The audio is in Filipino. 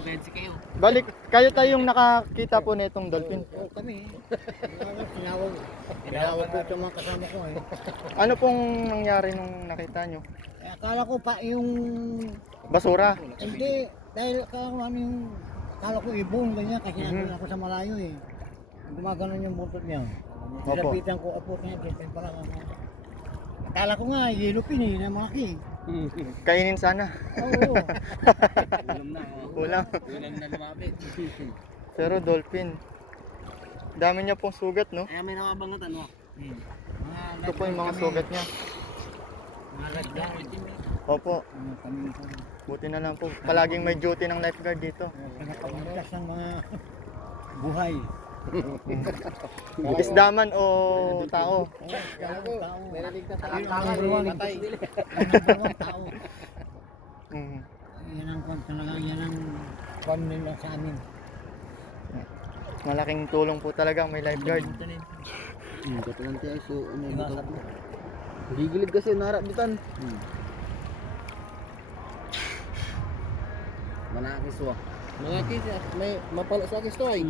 bayad si kayo. Balik, kayo tayong nakakita po na itong dolphin. Oo, kami. Tinawag ko ito mga kasama ko eh. Ano pong nangyari nung nakita nyo? Akala ko pa yung... Basura. Hindi, dahil akala ko ibon ganyan kasi nandun ako sa malayo eh. Gumaganon yung buntot niya. Opo. Nilapitan ko, apo niya, ganyan pala. Akala ko nga, yellow pin eh, na malaki. Kainin sana. Oo. Ulam na. Ulam. Ulam na lumapit. Pero dolphin. Dami niya pong sugat, no? Kaya may nakabangat ano. Ito po yung mga sugat niya. Mga ragdan. Opo. Buti na lang po. Palaging may duty ng lifeguard dito. Pinapagligtas ng mga buhay. Isdaman o tao? May naligtas sa Patay. tao. Mhm. Yan ang kwan talaga, yan ang kwan nila sa amin. Malaking tulong po talaga may lifeguard. Katalan tayo so ano Diba, dito. sabi ko, Gigilid kasi narap ditan. Manakis wa. Manakis may mapala sa akis to ay.